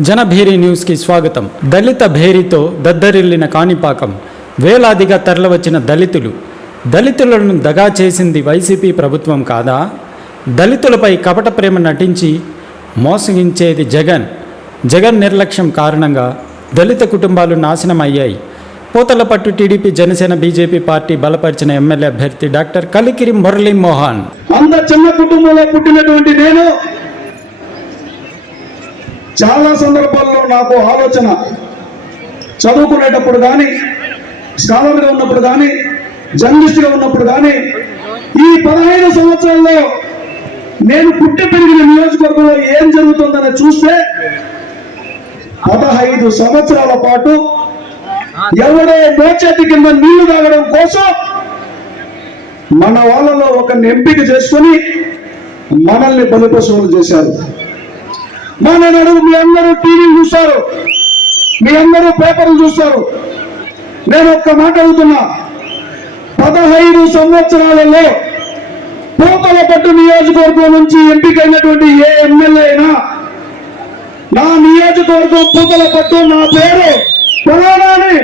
జనభేరి న్యూస్కి స్వాగతం. దళిత భేరితో దద్దరిల్లిన కాణిపాకం. వేలాదిగా తరలివచ్చిన దళితులు. దళితులను దగా చేసింది వైసీపీ ప్రభుత్వం కాదా? దళితులపై కపట ప్రేమ నటించి మోసగించేది జగన్. జగన్ నిర్లక్ష్యం కారణంగా దళిత కుటుంబాలు నాశనం అయ్యాయి. Puthalapattu TDP Janasena BJP party బలపరిచిన ఎమ్మెల్యే అభ్యర్థి డాక్టర్ కలికిరి మురళీ మోహన్ అంత చిన్న కుటుంబంలో పుట్టినటువంటి నేను చాలా సందర్భాల్లో నాకు ఆలోచన చదువుకునేటప్పుడు కానీ స్కాలర్గా ఉన్నప్పుడు కానీ జర్నలిస్ట్గా ఉన్నప్పుడు కానీ ఈ పదహైదు సంవత్సరాల్లో నేను పుట్టి పెరిగిన నియోజకవర్గంలో ఏం జరుగుతుందని చూస్తే పదహైదు సంవత్సరాల పాటు ఎవడో మోచేతి కింద నీళ్ళు తాగడం కోసం మన వాళ్ళలో ఒక ఎంపిక చేసుకొని మనల్ని బలిపశువులు చేశారు. మన నడుగు మీ అందరూ టీవీ చూస్తారు. మీ అందరూ పేపర్లు చూస్తారు. నేను ఒక్క మాట అడుగుతున్నా. పదహైదు సంవత్సరాలలో పూతలపట్టు నియోజకవర్గం నుంచి ఎంపికైనటువంటి ఏ ఎమ్మెల్యే అయినా నా నియోజకవర్గం పూతలపట్టు నా పేరు ఫలానాని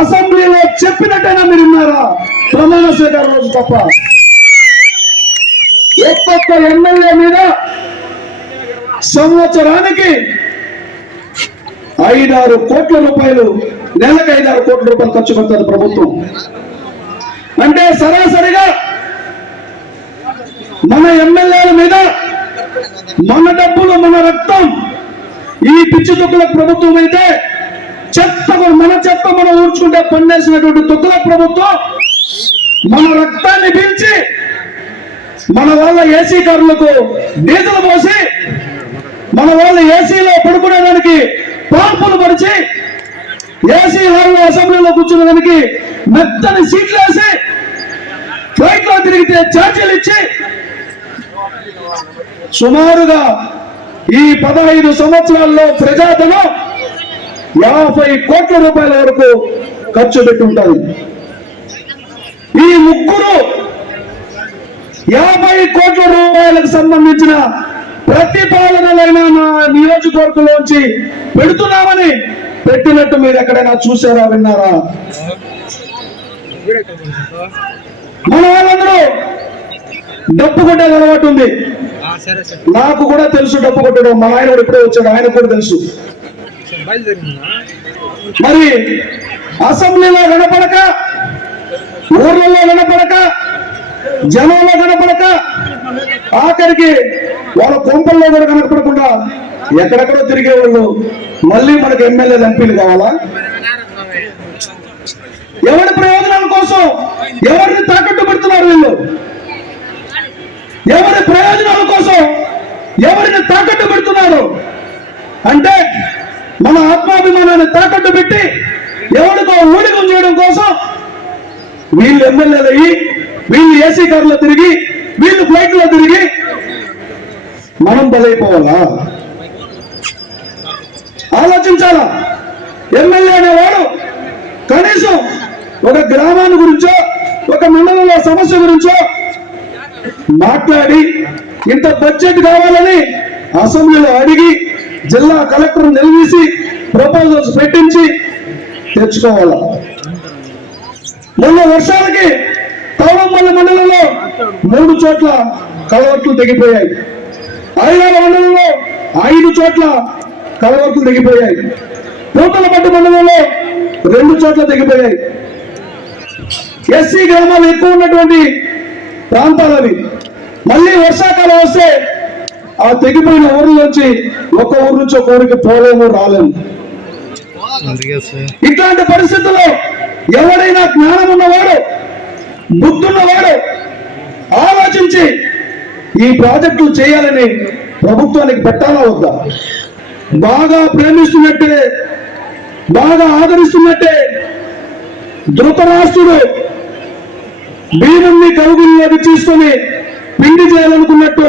అసెంబ్లీలో చెప్పినట్టయినా మీరు విన్నారా? ప్రమాణ స్వీకారం రోజు తప్ప. ఒక్కొక్క ఎమ్మెల్యే మీద సంవత్సరానికి ఐదారు కోట్ల రూపాయలు నెలకు ఐదారు కోట్ల రూపాయలు ఖర్చు పెడుతుంది ప్రభుత్వం. అంటే సరాసరిగా మన ఎమ్మెల్యేల మీద మన డబ్బులు మన రక్తం ఈ పిచ్చి తొక్కుల ప్రభుత్వం అయితే చెత్త మన చెత్త మనం ఊడ్చుకుంటే పన్నేసినటువంటి తొక్కుల ప్రభుత్వం మన రక్తాన్ని పీల్చి మన వల్ల ఏసీ కార్లకు డీజిల్ పోసి మన వాళ్ళు ఏసీలో పడుకునేదానికి పార్పులు పరిచి ఏసీ హాల్లో అసెంబ్లీలో కూర్చునేదానికి మెత్తని సీట్లు వేసి ఫ్లైట్లో తిరిగితే ఛార్జీలు ఇచ్చి సుమారుగా ఈ పదహైదు సంవత్సరాల్లో ప్రజాధనం యాభై కోట్ల రూపాయల వరకు ఖర్చు పెట్టి ఉంటుంది ఈ ముగ్గురు యాభై కోట్ల రూపాయలకు సంబంధించిన ప్రతిపాదనలైన మా నియోజకవర్గంలోంచి పెడుతున్నామని పెట్టినట్టు మీరు ఎక్కడైనా చూసారా విన్నారా? మన వాళ్ళందరూ డప్పు కొట్టే అలవాటు ఉంది. నాకు కూడా తెలుసు డప్పు కొట్టడం. మా ఆయన కూడా ఇప్పుడే వచ్చాడు. ఆయన కూడా తెలుసు. మరి అసెంబ్లీలో వినపడక ఊర్లలో వినపడక జనంలో వినపడక ఆఖరికి వాళ్ళ కొంపల్లో కూడా కనపడకుండా ఎక్కడెక్కడో తిరిగే వాళ్ళు మళ్ళీ మనకు ఎమ్మెల్యేలు ఎంపీలు కావాలా? ఎవరి ప్రయోజనాల కోసం ఎవరిని తాకట్టు పెడుతున్నారు వీళ్ళు? ఎవరి ప్రయోజనాల కోసం ఎవరిని తాకట్టు పెడుతున్నారు? అంటే మన ఆత్మాభిమానాన్ని తాకట్టు పెట్టి ఎవరికో ఊడికం చేయడం కోసం వీళ్ళు ఎమ్మెల్యేలు అయ్యి వీళ్ళు ఏసీ కార్లో తిరిగి వీళ్ళు ఫ్లైట్లో తిరిగి మనం బలైపోవాలా? ఆలోచించాలా? ఎమ్మెల్యే అనేవాడు కనీసం ఒక గ్రామాన్ని గురించో ఒక మండలంలో సమస్య గురించో మాట్లాడి ఇంత బడ్జెట్ కావాలని అసెంబ్లీలో అడిగి జిల్లా కలెక్టర్ నిలదీసి ప్రపోజల్స్ పెట్టించి తెచ్చుకోవాలా? మొన్న వర్షాలకి తవడంపల్లి మండలంలో మూడు చోట్ల కలవట్లు తెగిపోయాయి. ఐదారు మండలంలో ఐదు చోట్ల కలవట్లు తెగిపోయాయి. పూతలపట్టు మండలంలో రెండు చోట్ల తెగిపోయాయి. ఎస్సీ గ్రామాలు ఎక్కువ ఉన్నటువంటి ప్రాంతాలు అవి మళ్ళీ వర్షాకాలం వస్తే ఆ తెగిపోయిన ఊర్లోంచి ఒక ఊరు నుంచి ఒక ఊరికి పోలేము రాలేము. ఇట్లాంటి పరిస్థితుల్లో ఎవరైనా జ్ఞానం ఉన్నవాడు బుద్ధున్నవాడు ఆలోచించి ఈ ప్రాజెక్టులు చేయాలని ప్రభుత్వానికి పెట్టాలా వద్దా? బాగా ప్రేమిస్తున్నట్టే బాగా ఆదరిస్తున్నట్టే ధృతరాష్ట్రుడు భీముని కరుగుల్లోకి తీసుకొని పిండి చేయాలనుకున్నట్టు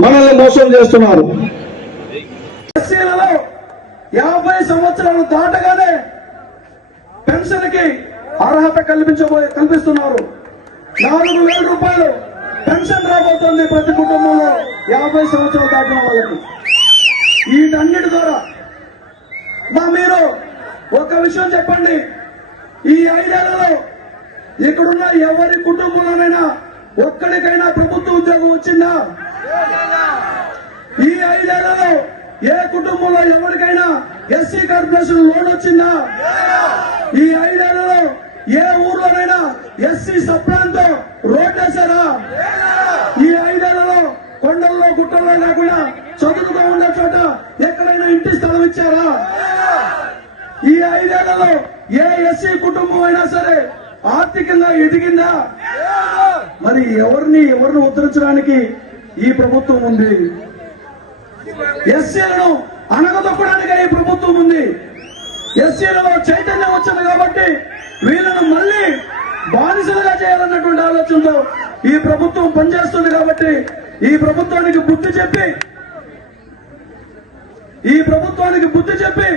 మనల్ని మోసం చేస్తున్నారు. ఎస్సీలలో యాభై సంవత్సరాలు దాటగానే పెన్షన్కి అర్హత కల్పించబోయే కల్పిస్తున్నారు. నాలుగు వేల రూపాయలు పెన్షన్ రాబోతుంది ప్రతి కుటుంబంలో. యాభై సంవత్సరాలు దాటిన వాళ్ళకి. వీటన్నిటి ద్వారా మా మీరు ఒక విషయం చెప్పండి. ఈ ఐదేళ్ళలో ఇక్కడున్న ఎవరి కుటుంబంలోనైనా ఒక్కడికైనా ప్రభుత్వ ఉద్యోగం వచ్చిందా? ఈ ఐదేళ్ళలో ఏ కుటుంబంలో ఎవరికైనా ఎస్సీ కార్పొరేషన్ లోన్ వచ్చిందా? ఈ ఐదేళ్ళలో ఏ ఊర్లోనైనా ఎస్సీ సప్లాన్తో రోడ్డు వేశారా ఈ ఐదేళ్ళలో కొండల్లో గుట్టల్లో లేకుండా చదువుగా ఉండే చోట ఎక్కడైనా ఇంటి స్థలం ఇచ్చారా? ఈ ఐదేళ్ళలో ఏ ఎస్సీ కుటుంబం అయినా సరే ఆర్థికంగా ఎదిగిందా? మరి ఎవరిని ఎవరిని ఉద్ధరించడానికి ఈ ప్రభుత్వం ఉంది? ఎస్సీలను అనగదొక్కడానికే ఈ ప్రభుత్వం ఉంది. ఎస్సీలలో చైతన్యం వచ్చింది కాబట్టి వీళ్ళను మళ్ళీ బానిసలుగా చేయాలన్న ఆలోచనతో ఈ ప్రభుత్వం పనిచేస్తుంది కాబట్టి ఈ ప్రభుత్వానికి బుద్ధి చెప్పి ఈ ప్రభుత్వానికి బుద్ధి చెప్పి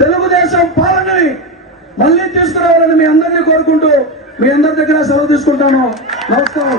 తెలుగుదేశం పాలనని మళ్ళీ తీసుకురావాలని మీ అందరినీ కోరుకుంటూ మీ అందరి దగ్గర సెలవు తీసుకుంటాను. నమస్కారం.